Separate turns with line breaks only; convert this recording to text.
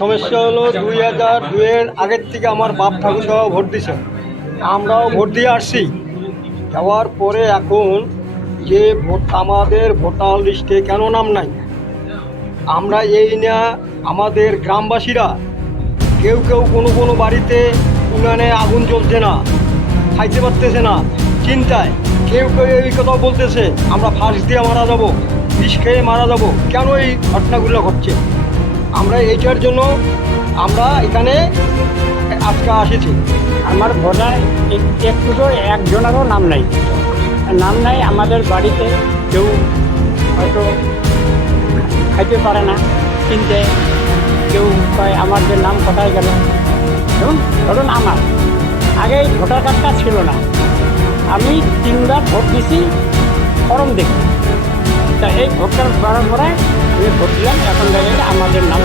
সমস্যা হলো দুই হাজার দুইয়ের আগের থেকে আমার বাপ ঠাকুর সহ ভোট দিছে। আমরাও ভোট দিয়ে আসছি। যাওয়ার পরে এখন যে ভোট, আমাদের ভোটার লিস্টে কেন নাম নাই? আমরা এই না আমাদের গ্রামবাসীরা কেউ কেউ কোনো কোনো বাড়িতে উনানে আগুন জ্বলছে না, খাইতে পারতেছে না, চিন্তায় কেউ কেউ এই কথা বলতেছে, আমরা ফাঁস দিয়ে মারা যাব, বিষ খেয়ে মারা যাব। কেন এই ঘটনাগুলো ঘটছে? আমরা এইটার জন্য আমরা এখানে আজকে আসেছি।
আমার ভোটার এক- একটু তো একজনেরও নাম নাই। নাম নাই, আমাদের বাড়িতে কেউ হয়তো খাইতে পারে না, কিনতে। কেউ কয়, আমার যে নাম কোথায় গেল? ধরুন আমার। আগে এই ভোটার কার্ডটা ছিল না। আমি তিনবার ভোট দিছি, ফর্ম দেখি। তা এই ভোটার করার পরে ভোট দিলাম এখন দেখে আমাদের নাম